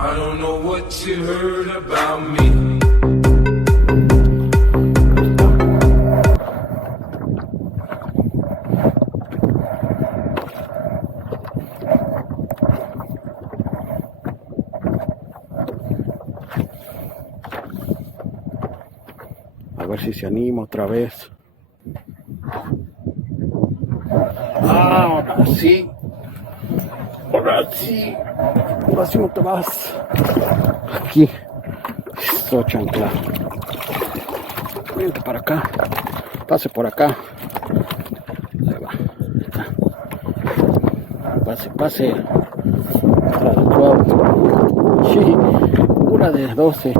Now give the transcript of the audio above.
I don't know what you heard about me. A ver si se anima otra vez. Ahora sí. Ahora sí. Ahora sí no te vas. Aquí. Eso, chancla. Vente para acá. Pase por acá. Ahí va. Pase, pase. La de 12. Sí. Una de 12.